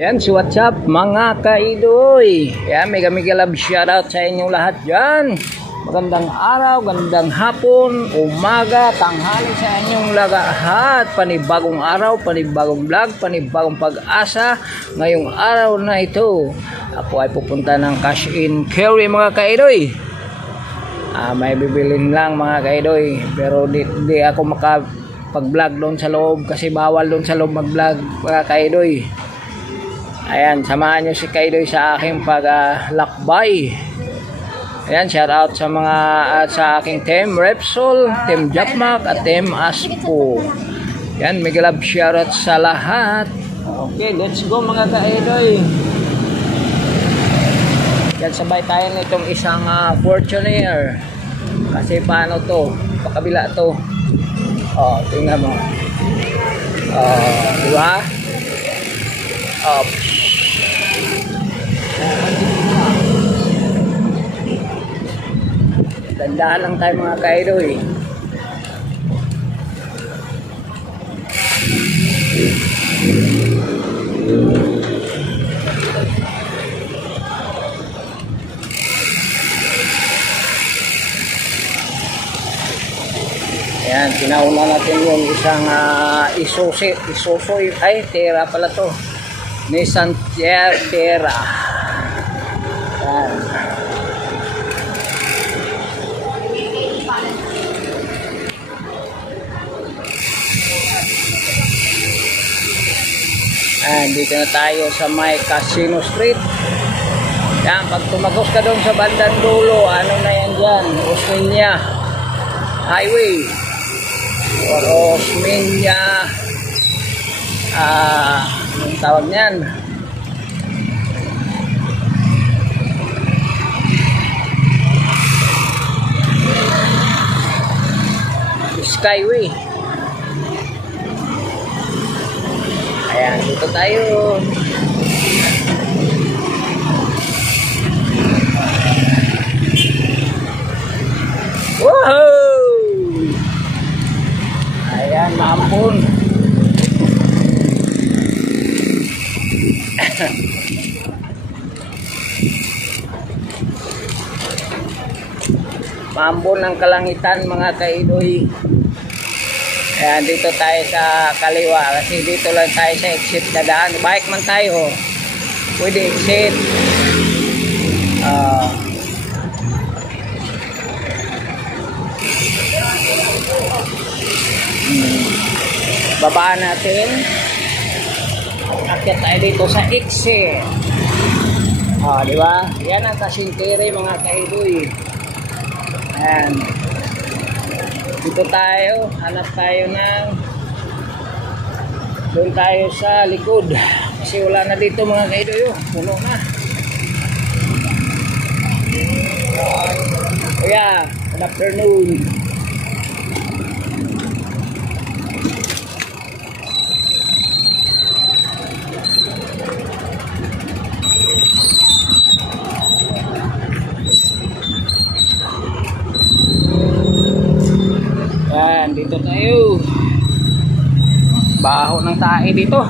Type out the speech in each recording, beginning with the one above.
Yan, so what's up mga kaidoy? Yan, mega love shoutout sa inyong lahat dyan. Magandang araw, gandang hapon, umaga, tanghali sa inyong lahat. Panibagong araw, panibagong vlog, panibagong pag-asa. Ngayong araw na ito, ako ay pupunta ng cash in carry mga kaidoy. May bibilin lang mga kaidoy, pero di ako makapag-vlog doon sa loob kasi bawal doon sa loob mag-vlog mga kaidoy. Ayan, samahan nyo si Kaidoy sa aking paglakbay. Ayan, shout out sa mga sa aking team Repsol, team Japmak at team Aspo. Ayan, mega love shout out sa lahat. Okay, let's go mga Kaidoy. Yan, sabay tayo nitong isang Fortuner. Kasi paano to? Pakabila to. Tingnan mo. Diba? Dandahan lang tayo mga kaidoy. Ayan, pinauna natin yung isang Isuzu, ay Terra pala to. Nissan Terra. Ayan. Dito na tayo sa may Casino Street. Yan, pag tumagos ka doon sa bandang dulo, ano na yan dyan? Osmeña Highway or Osmeña anong tawag niyan? Skyway. Ayan, dito tayo. Wow! Ayan, maampun. Maampun ang kalangitan mga kaidoy. Ayan, dito tayo sa kaliwa kasi dito lang tayo sa exit na daan. Bike man tayo, pwede exit. Babaan natin. Akyat tayo dito sa exit. Diba? Yan ang kasintere mga kaidoy. Ayan. Dito tayo, hanap tayo ng doon tayo sa likod kasi wala na dito mga kaidoy, puno na. Yeah, good afternoon. Yan, dito tayo. Baho ng tae dito.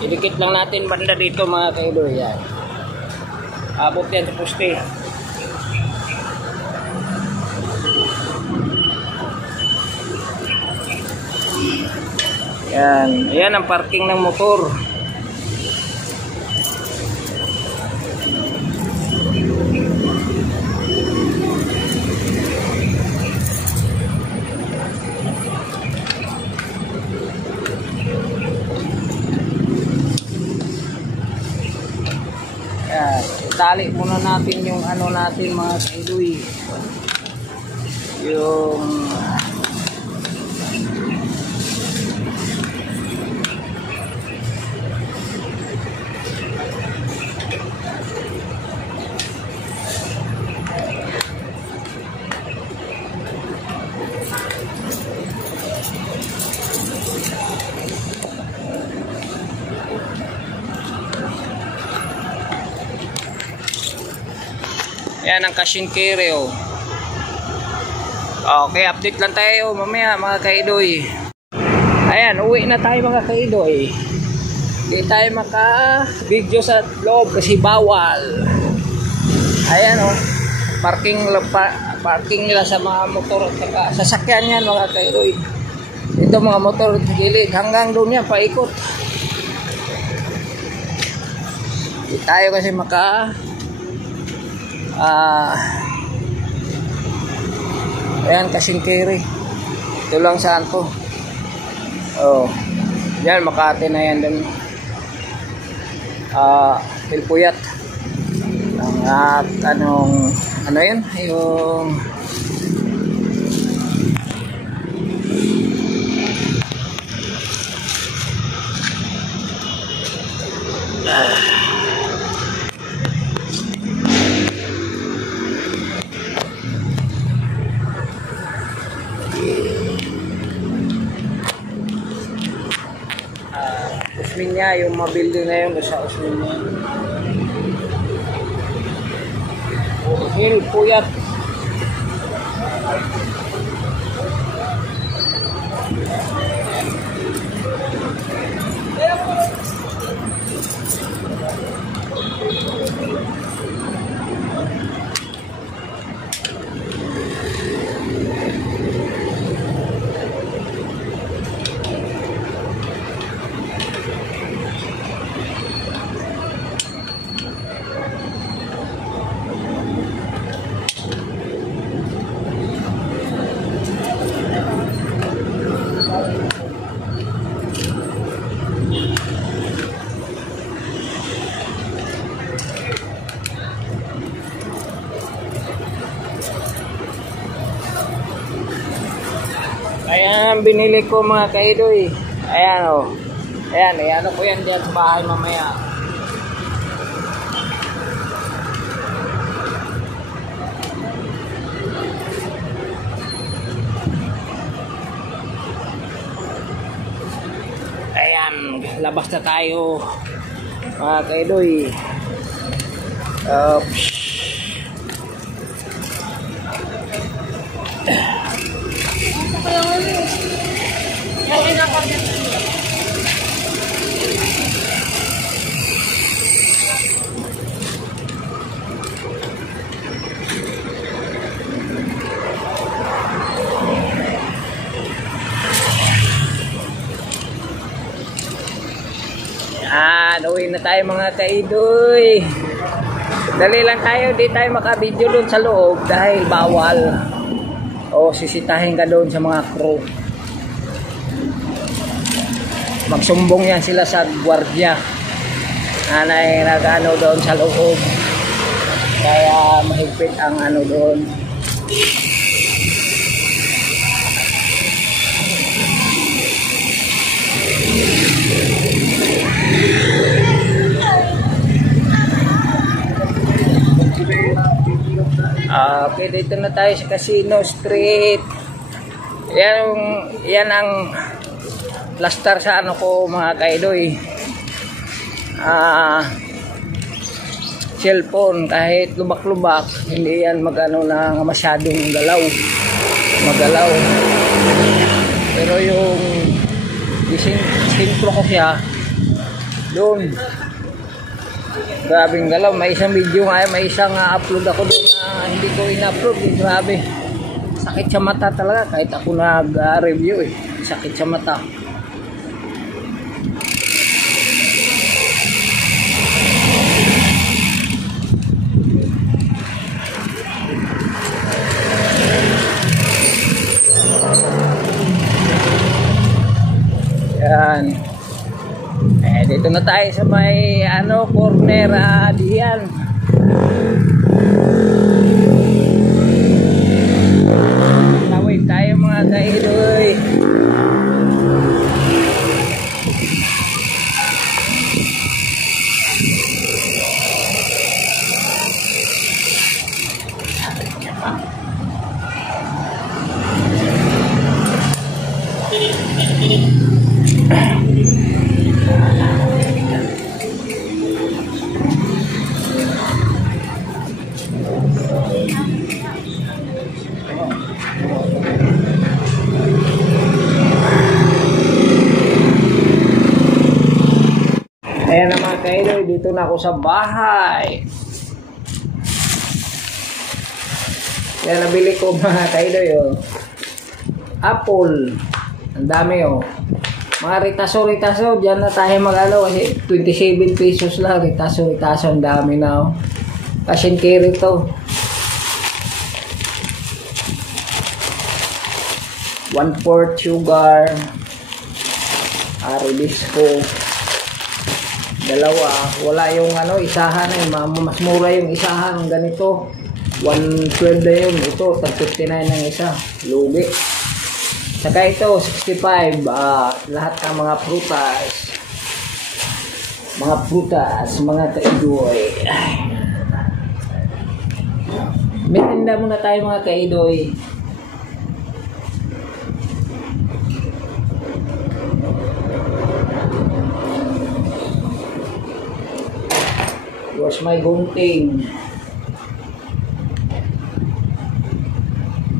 Idikit lang natin banda dito mga kaidoy. Yan. Abot yan sa poste. Yan. Ayan ang parking ng motor. Itali muna natin yung ano natin mga kaidoy, yung Yan ang cash and carry, oh. Okay, update lang tayo mamaya mga kaidoy. Ayan, uwi na tayo mga kaidoy. Hindi tayo maka-video sa loob kasi bawal. Ayan o, parking nila sa mga motor at sasakyan yan mga kaidoy. Ito mga motor gilid hanggang doon yan paikot. Hindi tayo kasi ayan kasing kiri. Ito lang saan to. Oh. Yan Makati na yan din. Pilpuyat. At ano yun? Yung Usmin niya, yung mga building na yun sa Usmin niya. Hill, Puyat. Ayan, binili ko mga kaidoy. Ayan o. Ayan ko yan dyan sa bahay mamaya. Ayan, labas na tayo mga kaidoy. Uwi na tayo mga kaidoy. Dali lang tayo, di tayo makabidyo doon sa loob dahil bawal. O sisitahin ka doon sa mga crew. Magsumbong yan sila sa gwardiya. Anay nagano doon sa loob. Kaya mahigpit ang ano doon. Okay, dito na tayo sa Casino Street. Yan ang plaster sa ano ko mga kaidoy. Cellphone kahit lubak-lubak hindi yan magano na masyadong magalaw. Pero yung sintro ko siya doon. Grabing galaw, may isang video nga, may isang upload ako doon na hindi ko in-upload. Grabe, sakit sa mata talaga kahit ako nag-review sakit sa mata. Yan. Dito na tayo sa may corner diyan. Tawid tayo mga kaidoy. nandito na ako sa bahay. Kaya nabili ko mga kaidoy, oh. Apple. Ang dami, oh. Mga ritaso, dyan na tayo mag-ano kasi 27 pesos lang. Ritaso, ang dami na, oh. Cash and carry to. 1/4 sugar. Aribisco. Dalawa. Wala yung ano, isahan eh. Mas mura yung isahan ng ganito. 112 na yun. Ito, tag 59 ng isa. Lugi. Saka ito, 65. Lahat ng mga prutas. Mga kaidoy. Merinda muna tayo mga kaidoy. Where's my gunting?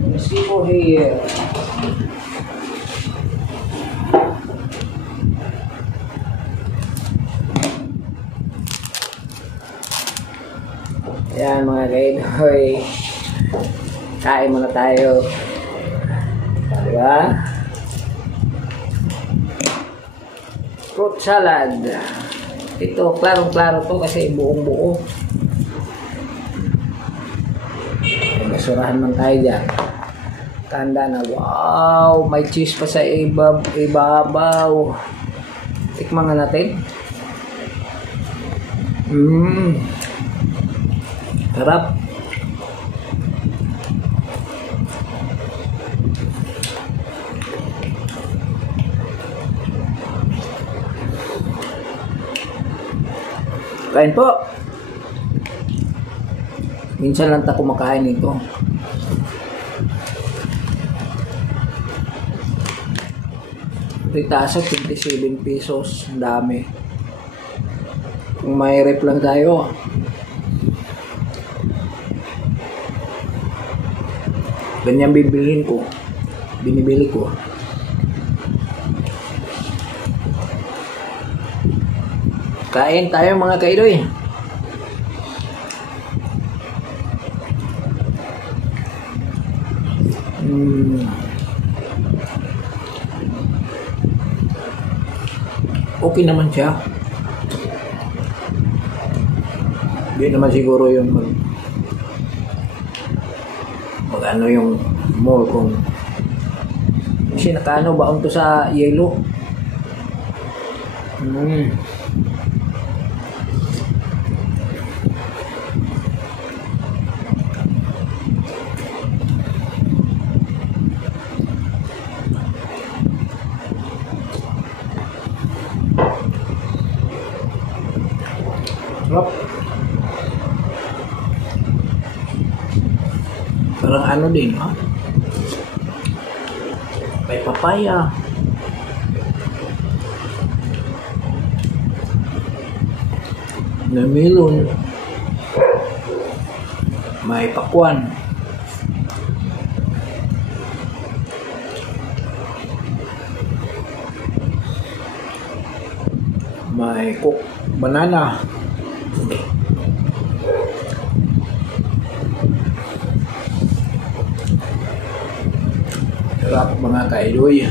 Let's see over here. Yan mga kaidoy. Kain muna tayo. Diba? Fruit salad. Ito, klarong-klaro to kasi buong-buo. Basurahan man tayo dyan. Tanda na, wow, may cheese pa sa ibabaw. Tikman nga natin. Sarap. Kain po. Minsan lang ako kumakain nito. Ritaso, 27 pesos. Ang dami. Kung may rep lang tayo. Ganyan bibilhin ko. Binibili ko. Kain tayo mga kaidoy. Okay naman siya. Hindi naman siguro yung mag ano yung mall kung kasi nakaano baon to sa yelo. Sarap. Parang ano din, ha? May papaya. May melon. May pakwan. May banana. Sarap mga kaidoy.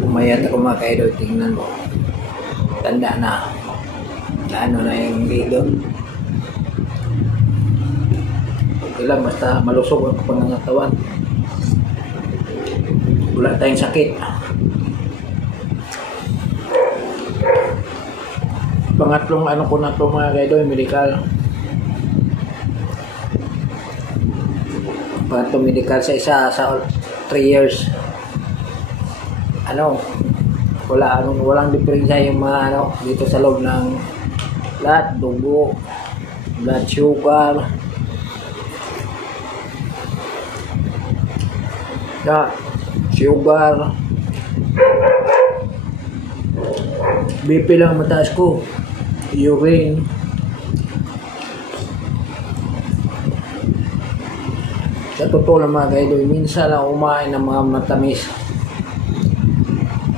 Umayat ako mga kaidoy. Tingnan mo. Tanda na. Ano na yung dito. Okay lang. Basta malusog ang pangangatawan. Wala tayong sakit. Pangatlong ano ko na ito mga kaidoy. Medical. Pangatlong medical sa isa sa 3 years. Ano? Walang diferensya yung mga ano dito sa loob ng lahat, dugo, blood sugar, sugar, BP lang mataas ko, urine, sa totoo lang mga kaidoy, minsan lang umain ng mga matamis.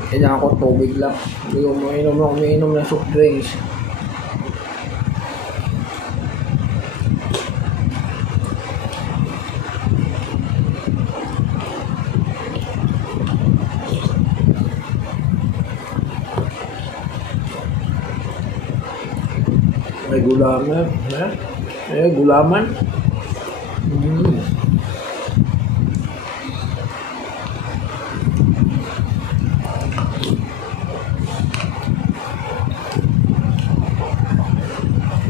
Kailangan ko tubig lang. Hindi ko umiinom ng soft drinks. May gulaman, ha? May gulaman.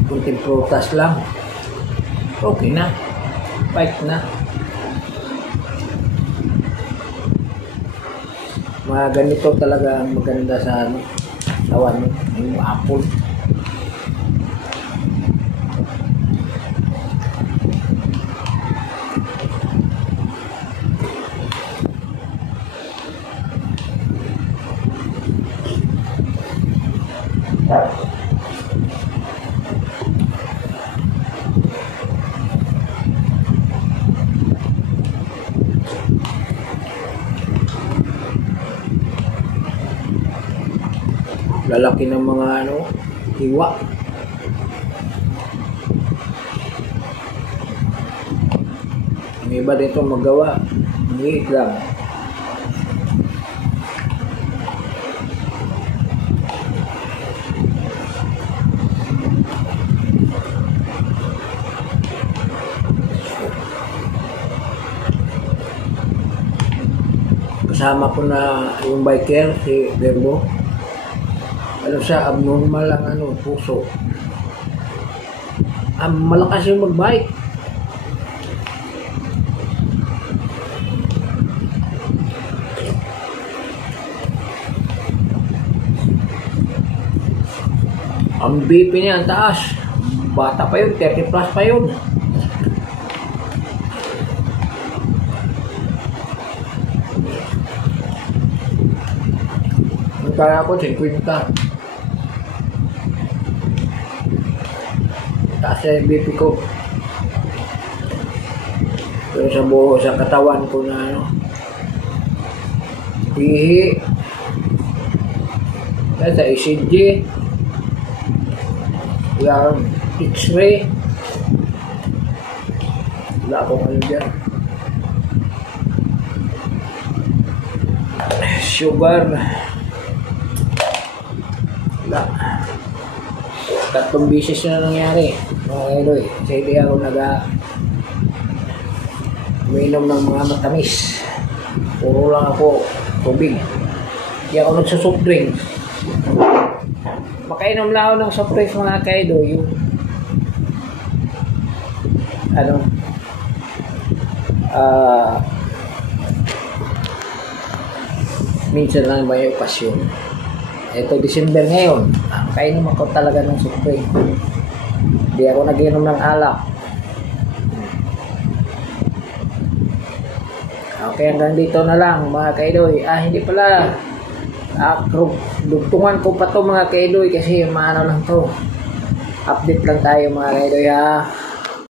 Kunting prutas lang. Okay na. Fight na. Mga ganito talaga ang maganda sa tawan mo. Yung apple. Lalaki ng mga hiwa. Ang iba dito magawa, maliit lang. Kasama ko na yung biker, si Berbo. Siya, abnormal ang puso. Malakas yung mag-bike. Ang BP niya, ang taas. Bata pa yun, 30 plus pa yun. Ang kaya ko, 50. Taas na yung BP ko. Pero sa buo, sa katawan ko na hihi. Sa ECG. Wala akong X-ray. Wala akong dyan. Sugar. Wala. 3 beses na nangyari. Okay, kasi hindi ako uminom ng mga matamis. Puro lang ako tubig. Hindi ako nagsusoft drinks. Makainom lang ako ng soft drinks mga kaido. Yung minsan lang ba yung pasyon. Ito December ngayon, kainom ako talaga ng soft drink. Hindi ako nag-inom ng alak. Okay, hanggang dito na lang mga kaidoy. Hindi pala. Dugtungan ko pa to mga kaidoy kasi maano lang to. Update lang tayo mga kaidoy ha.